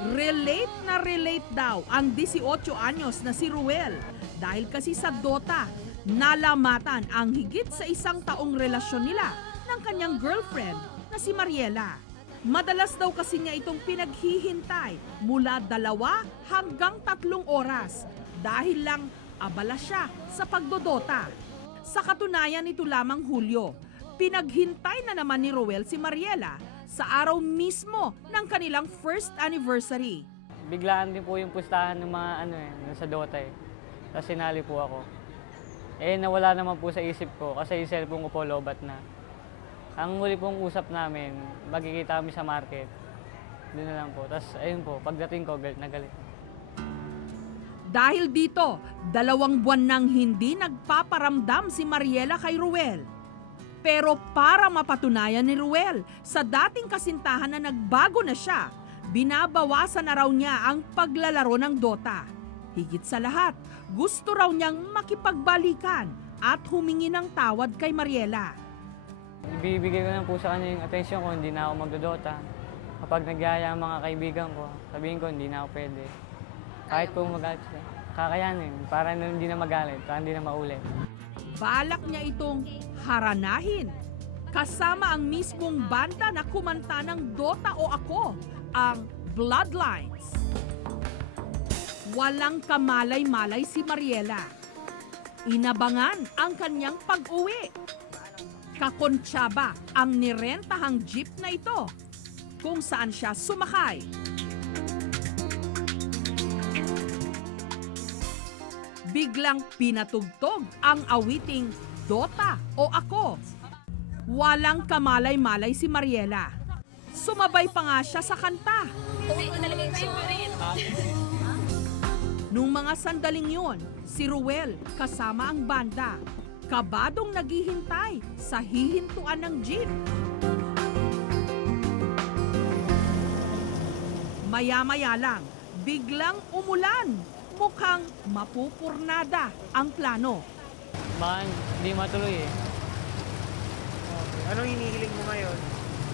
Relate na relate daw ang 18 anyos na si Ruel dahil kasi sa Dota, nalamatan ang higit sa isang taong relasyon nila ng kanyang girlfriend na si Mariela. Madalas daw kasi niya itong pinaghihintay mula dalawa hanggang tatlong oras dahil lang abala siya sa pagdodota. Sa katunayan nito lamang Hulyo, pinaghintay na naman ni Ruel si Mariela sa araw mismo ng kanilang first anniversary. Biglaan din po yung pustahan ng mga ano eh, sa Dota eh. Tapos sinali po ako. Eh nawala naman po sa isip ko kasi yung cellphone ko po lobat na. Ang huli pong usap namin, magkikita kami sa market. Doon na lang po. Tapos ayun po, pagdating ko, galit na galit. Dahil dito, dalawang buwan nang hindi nagpaparamdam si Mariela kay Ruel. Pero para mapatunayan ni Ruel sa dating kasintahan na nagbago na siya, binabawasan na raw niya ang paglalaro ng Dota. Higit sa lahat, gusto raw niyang makipagbalikan at humingi ng tawad kay Mariela. Ibibigay ko lang po sa kanya yung atensyon ko, hindi na ako magdodota. Kapag nagyaya ang mga kaibigan ko, sabihin ko, hindi na ako pwede. Kahit po magalit sila. Kakayanin, para na hindi na magalit, para hindi na maulit. Balak niya itong haranahin. Kasama ang mismong banda na kumanta ng Dota o Ako, ang Bloodlines. Walang kamalay-malay si Mariela. Inabangan ang kanyang pag-uwi. Kakontsaba ang nirentahang jeep na ito kung saan siya sumakay. Biglang pinatugtog ang awiting Dota o Ako. Walang kamalay-malay si Mariela. Sumabay pa nga siya sa kanta. Nung mga sandaling yon, si Ruel kasama ang banda. Kabadong naghihintay sa hihintuan ng jeep. Maya-maya lang, biglang umulan. Mukhang mapupurnada ang plano. Baka hindi matuloy eh. Anong hinihiling mo ngayon?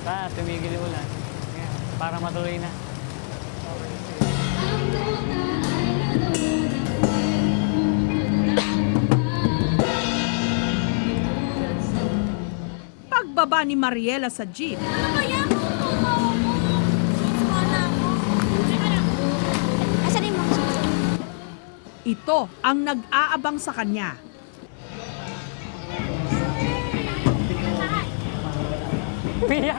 Sana tumigil yung ulan. Kaya, Para matuloy na. Pagbaba ni Mariela sa jeep, Asan yung mga susunod? Ito ang nag-aabang sa kanya. Umiyak!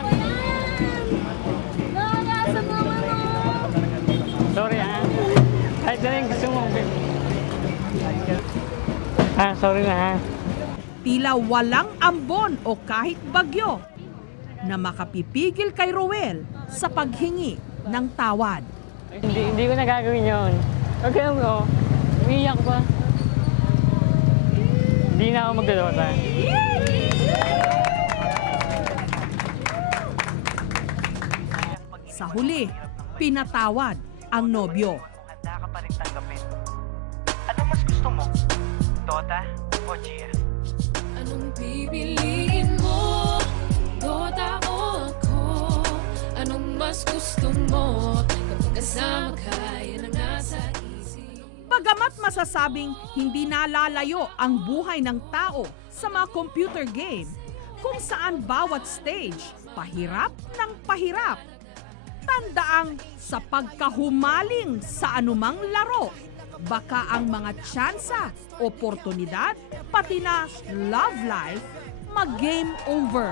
Sorry ah. Kahit na rin gusto mo. Ah, sorry na ha. Tila walang ambon o kahit bagyo na makapipigil kay Roel sa paghingi ng tawad. Hindi, hindi ko na gagawin yun. Okay lang ko. Umiyak pa. Hindi na ako magdodota. Sa huli, pinatawad ang nobyo. Handa ka pa rin tanggapin. Ano mas gusto mo? Dota o Gia? Anong pipiliin masasabing hindi nalalayo ang buhay ng tao sa mga computer game, kung saan bawat stage pahirap ng pahirap. Tandaang sa pagkahumaling sa anumang laro, baka ang mga tsansa, oportunidad, pati na love life mag-game over.